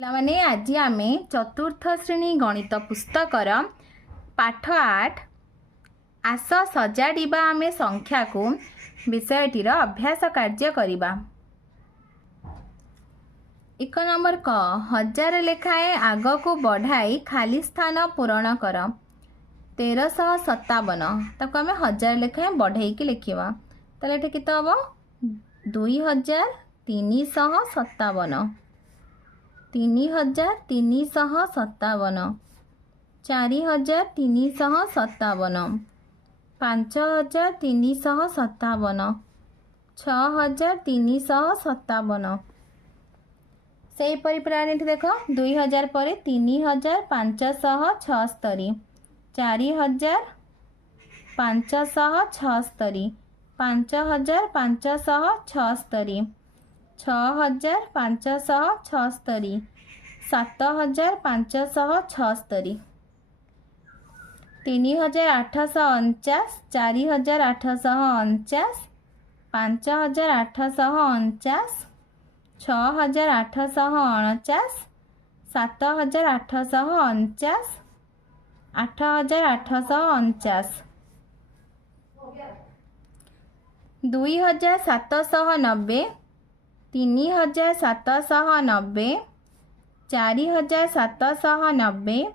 ପିଲାମାନେ ଆଜି ଆମେ ଚତୁର୍ଥ ଶ୍ରେଣୀ ଗଣିତ ପୁସ୍ତକର ପାଠ 8 ଆସ ସଜାଡ଼ିବା ଆମେ ସଂଖ୍ୟାକୁ ବିଷୟଟିର ଅଭ୍ୟାସ କାର୍ଯ୍ୟ କରିବା। 1 ନମ୍ବର କ 1000 ଲେଖାଏଁ ଆଗକୁ ବଢ଼ାଇ ଖାଲି ସ୍ଥାନ ପୂରଣ କର। 1357 ତାକୁ ଆମେ 1000 ଲେଖାଏଁ ବଢ଼େଇକି ଲେଖିବା। ତାହେଲେ ଏଠି କେତେ ହେବ 2357 3357 4357 5357 6357 ସେହିପରି ପ୍ରାୟ ଏଠି ଦେଖ 2000 ପରେ 3576 4576 5576 6576 7576 3849 4849 5849 6849 7849 8849 2790 3790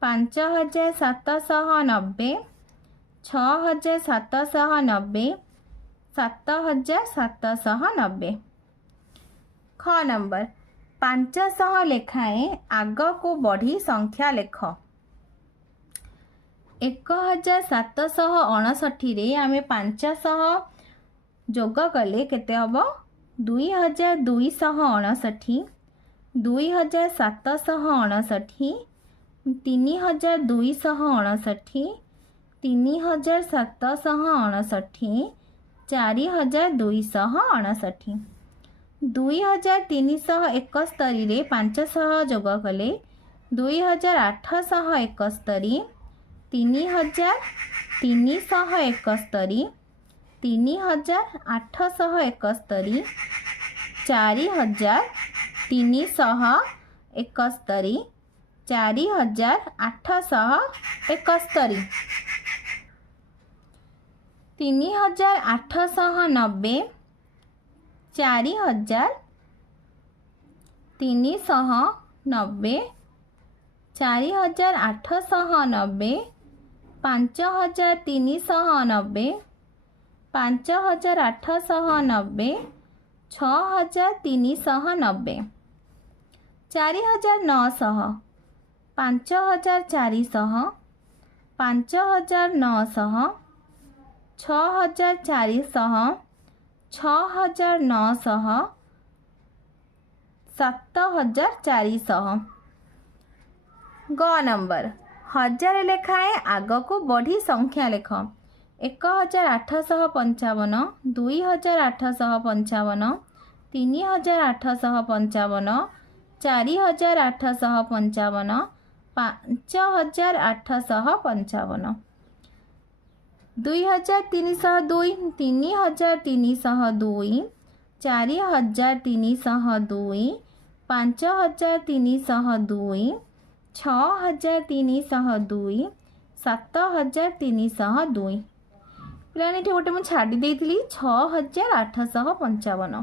4790 5790 6790 7790 ख नंबर 500 लेखाएं आगको बढ़ी संख्या लेख। 1759 रे आमे 500 जोग कले केते हबो 2259 2759 3259 3759 4259 2371 रे 500 जोग कले 2871 3371 3871 4371 4871 3890 4000 390 4890 5390 5890 6390 4900 5400 5900 6400 6900 7400 ग नंबर 1000 लेखाएं आगको बढ़ी संख्या लेख। 1855 2855 3855 4855 5855 2302 3302 4302 5302 6302 7302 पिलाने गोटे मुझे छाड़ी देती 6855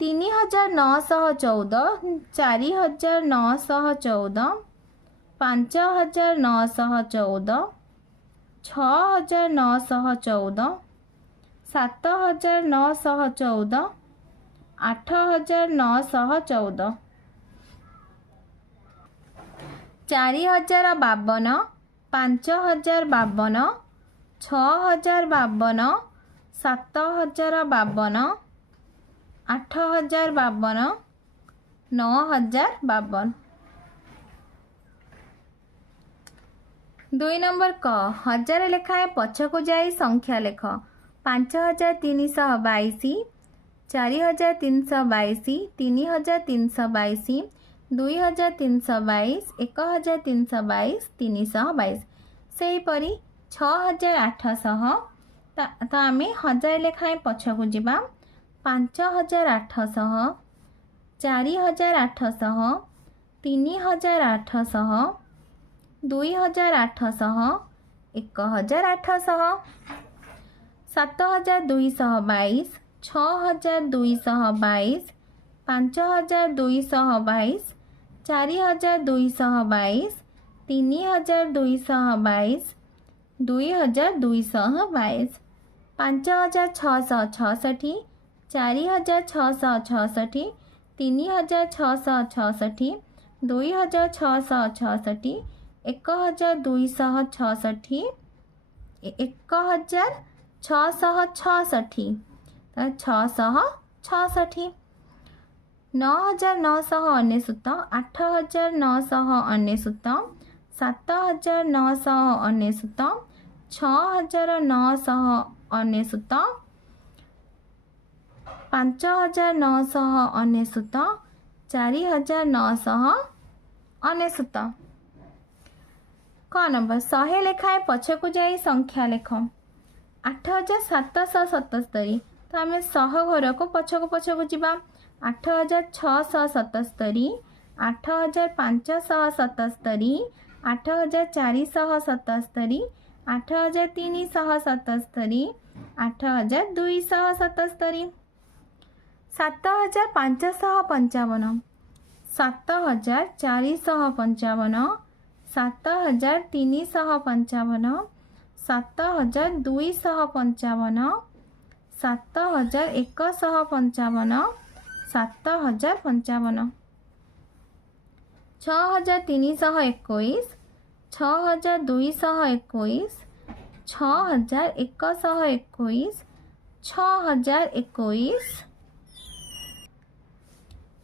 3914 4914 5914 6914 7914 8914 4052 5052 6052 7052 8052 9052 2 नंबर क 1000 लेखाएं पछकु जाई संख्या लेख। 5322 4322 3322 2322 1322 322 सेहीपरि 6800 तो आम 1000 लेखाएं पछकु जावा 5800 4800 3800 2800 1800 7222 6222 5222 4222 3222 2222 5666 4666 3666 2666 1266 1666 666 9999 8999 7999 6999 5999 4999 क नंबर 100 लेखाएं पछकू जाई संख्या लेख 8777 तो आम 100 घर को पछकू जीवा 8677 8577 8477 8377 8277 7555 7455 7355 7255 7155 7055 6321 6221 6121 6021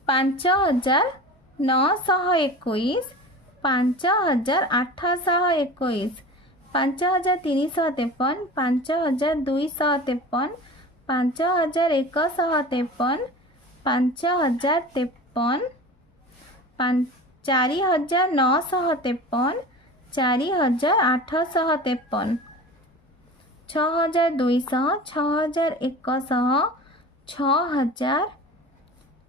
5921 5821 5353 5253 5153 5053 4953 4853 6200 6100 6000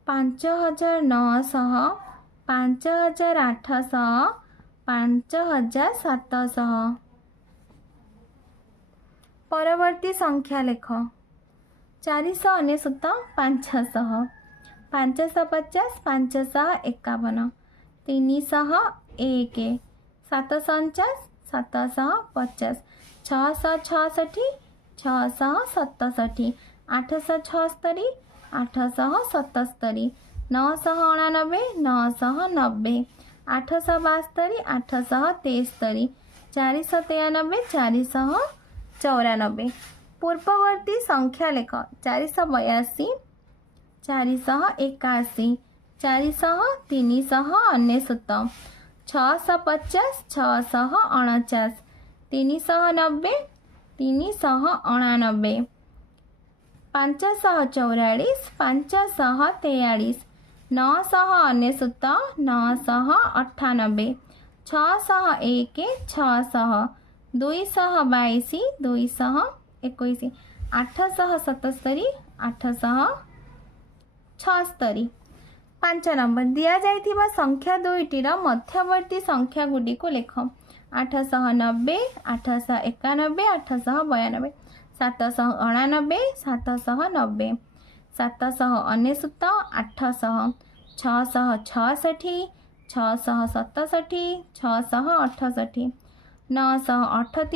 5900 5800 5700 परवर्ती संख्या लेख 499 500 550 551 301 749 750 666 667 876 877 999 990 872 873 493 494 पूर्ववर्ती संख्या लेख 482 481 400 399 650 649 390 389 544 543 999 998 601 600 222 221 877 876 5 नंबर दिया जाइथिबा संख्या दुईटीर मध्यवर्ती संख्या गुडी को लेख 890 891 892 789 790 799 800 666 667 668 938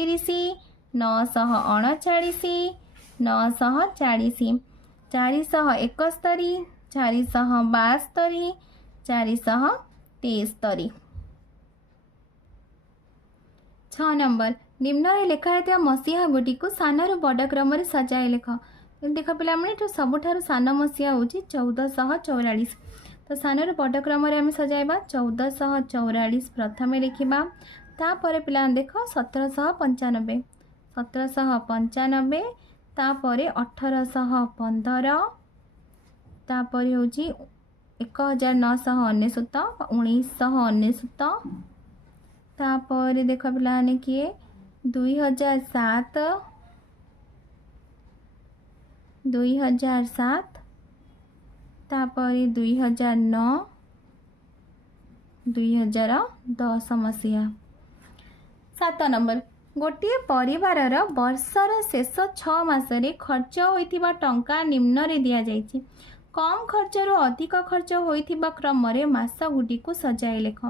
939 940 471 472 473 6 नंबर निम्न लेखायत मसीहा गुटी को सानू बड़ क्रम सजाए लेख देख पे सबुठार सान मसीहा हूँ 1444 तो सानू बड़ क्रम सजाइबा 1444 प्रथम लिखा तापर पिला देख 1795 1795 तापर 1815 तापर हूँ 1999 1999 तापर देख पे किए 2007 2007 तापर 2009 2010 मसीहा। 7 नंबर गोटे परिवारर वर्षर शेष 6 मासरे खर्च होइथिबा टंका निम्न रे दिया जाइछि। कम खर्चरू अधिक खर्च होइथिबा क्रम रे मास गुडी को सजाई लेख।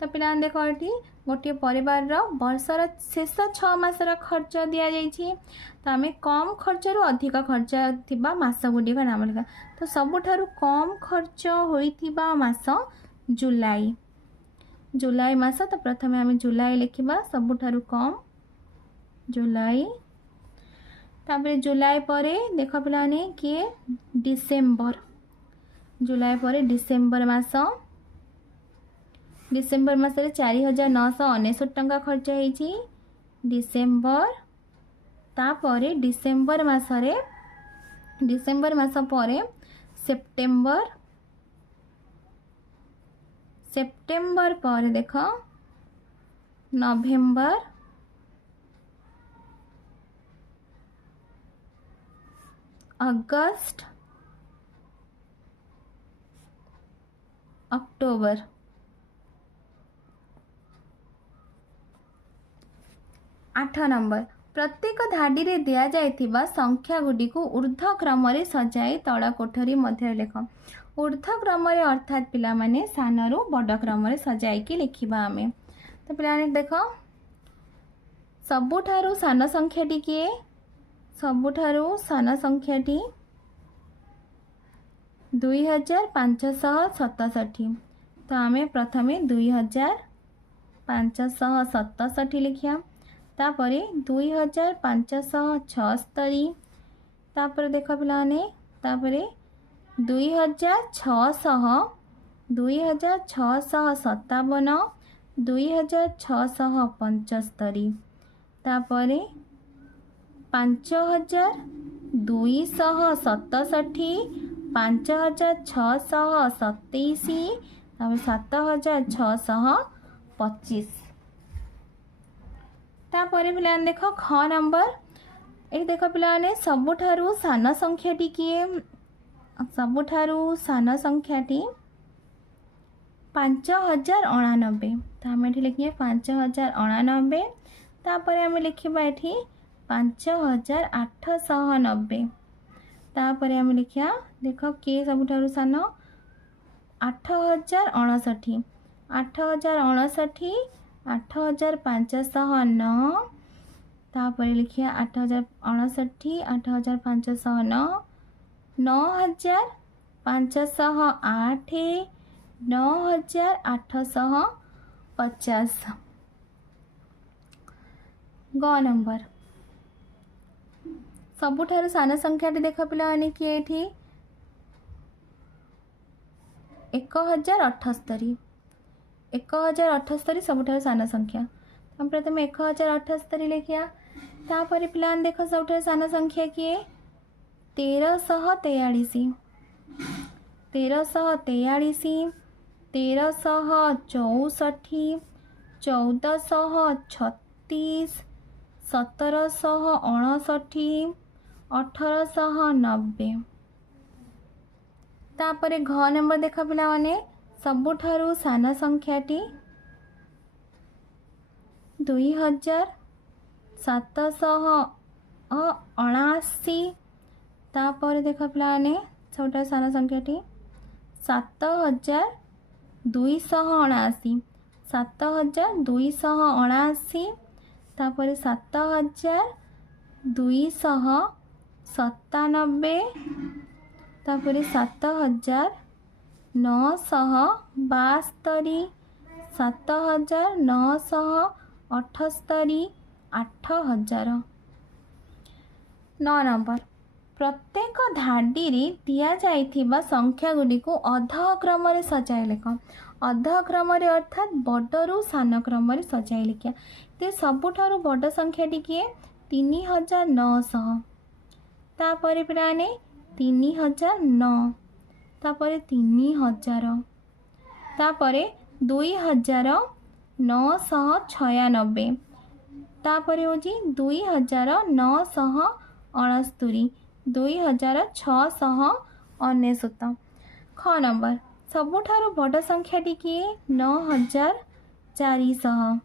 तो पिला देख ये गोटे परिवार वर्षर शेष 6 मासर खर्च दिया जाइछि। तो आम कम खर्चरू अधिक खर्च थिबा मास गुडी का नाम लिखा। तो सबुठारु कम खर्च होइथिबा मास जुलाई। जुलाई मास। तो प्रथम आम जुलाई लिखा सबुठारु कम जुलाई। तापर जुलाई पर देख पाने किए डिसेम्बर। जुलाई पर डिसेम्बर मास। डिसेम्बर मासरे 4999 टंका खर्च होइछि डिसेम्बर। तापर डिसेम्बर मासरे डिसेम्बर मास पर सेप्टेम्बर। सेप्टेम्बर पर देख नवेम्बर। अगस्त अक्टोबर। 8 नंबर प्रत्येक धाडी रे दिया जाइथिबा संख्या गुडी को ऊर्ध्व क्रम रे सजाई तळ कोठरी मध्य लेख। ऊर्ध्व क्रम रे अर्थात पिला माने सानरू बड़ क्रम रे सजाई के लिखिबा आमे। तो पिला ने देख सबुठारु सान संख्याटी किए? सबुठारु सान संख्याटी 2567। तो आमे प्रथमे 2567 लिखिया। तापरे 2576। तापर देख पिलाने तापरे 2600 2657 2675। तापरे 5267 5627 7625। तापर पिला देख ख नंबर ये देख पिलाने सबुठारु सान संख्याटी किए? सबुठारु सान संख्याटी 5089। तो आम ये लिखिए 5089। तापर आम लिखा ये 5890। तापर आम लिखा देख किए सबुठारु सान 8059। 8059 8509। तापर लिखिए 8059 8509 9508 9850। ग नंबर सबुठारु सान संख्याटी देख पिलाने किए 1078। 1078 सबुठारु सान संख्या। हम प्रथम 1078 लिखिया। तापर पिलान देख सबुठारु सान संख्या किए? 1343। 1343 1364 1436 1759 1890। तापर घ नंबर देख पिला माने सबुठारु सान संख्याटी 2779। तापर देख पिला माने सबुठारु सान संख्याटी 7279 7279। तापर 7297। तापर 7972 7978 8000। 9 नंबर प्रत्येक धाडी रे दिया जाइथिबा संख्या गुडी को अधक्रम रे सजाई लेख। अधक्रम रे अर्थात बड़रू सान क्रम रे सजाई लिखिया। ते सबुठारु बड़ संख्याटी किए? 3900। तापर पिलाने 3009। तापर 3000। तापर 2996। तापर होची 2969 2699। ख नंबर सबुठारु बड़ संख्याटी किए 9400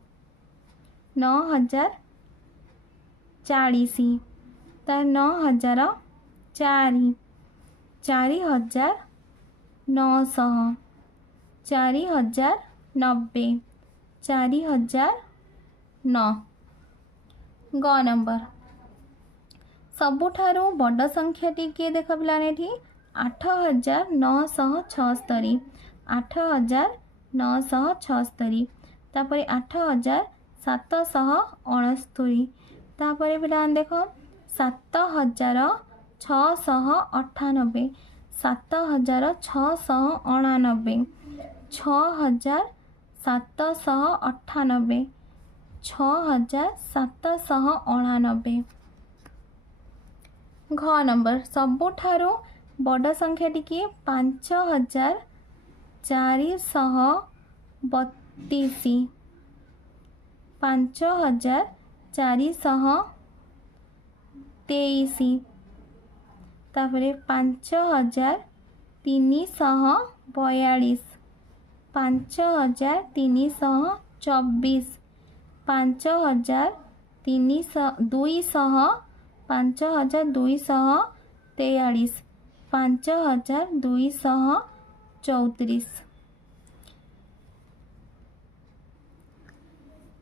9040 तार 9004 4900 4090 4009 ग नंबर सबुठारु बड़ संख्याटी किए देख पिलाने 8976 8976 तापर 8769 तापर पिलाने देख 7698 7698 6798 6798 घ नंबर सबुठारु बड़ संख्याटी किए 5432 5423 तापर 5342 5324 5243 5234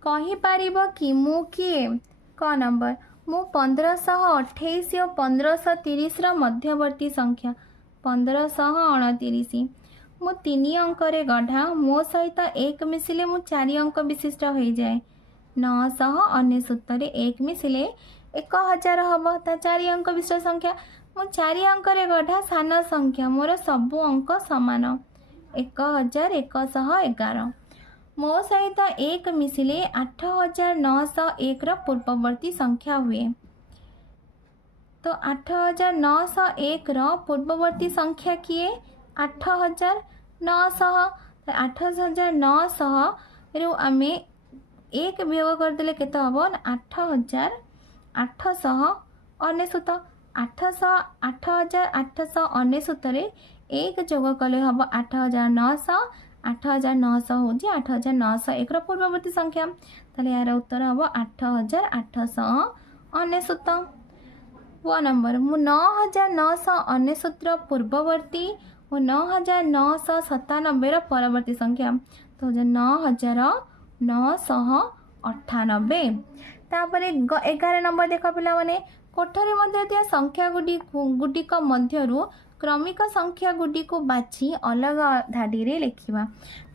कही पारिब कि मु किए क नंबर मु 1528 और 1530 मध्यवर्ती संख्या 1529 मु 3 अंक गढ़ा मो सहित 1 मिसिले मु 4 अंक विशिष्ट हो जाए 999 1 मिसिले 1000 हम ता 4 अंक विशिष्ट संख्या मु 4 अंक गढ़ा सान संख्या मोर सबु अंक सामान 1111 मो सहित 1 मिसिले 8901 पूर्ववर्ती संख्या हुए तो 8901 पूर्ववर्ती संख्या किए 8900 8900 रु आम 1 वियोग करदे केत हम 8899 8899 1 जोग कले हम 8900 8900 हूँ 8901 पूर्ववर्ती संख्या ताले यार उत्तर हम 8899 वो नंबर मु 9999 पूर्ववर्ती और 9997 परवर्ती संख्या तो 9998 तापर 11 नंबर देख पिला माने कोठरी मध्य संख्या गुडिक मध्यरु क्रमिक संख्या गुडिक बाछि अलग धाडी रे लिखिबा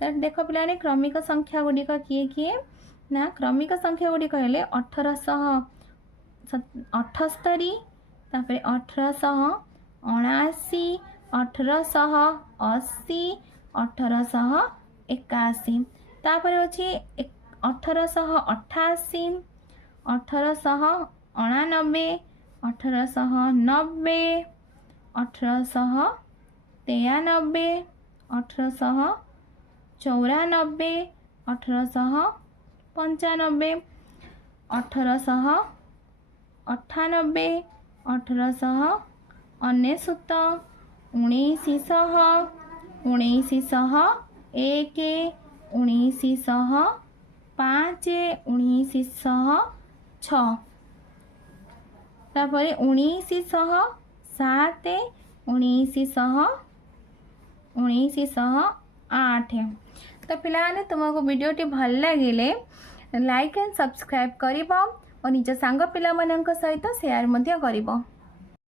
त देख पिलाने क्रमिक संख्या गुडिक किए किए ना क्रमिक संख्या गुडिक हेले 1878 तापर 1879 1880 1881 तापर अछि 1888 1889 1890 1893 1894 1895 1898 1899 1899 1900 1901 1905 1906 तापर 1907 1908 तो पिलाने तुमको वीडियोटी भल लगे लाइक एंड सब्सक्राइब करिबो और निज सांग पिला सहित शेयर मध्य करिबो।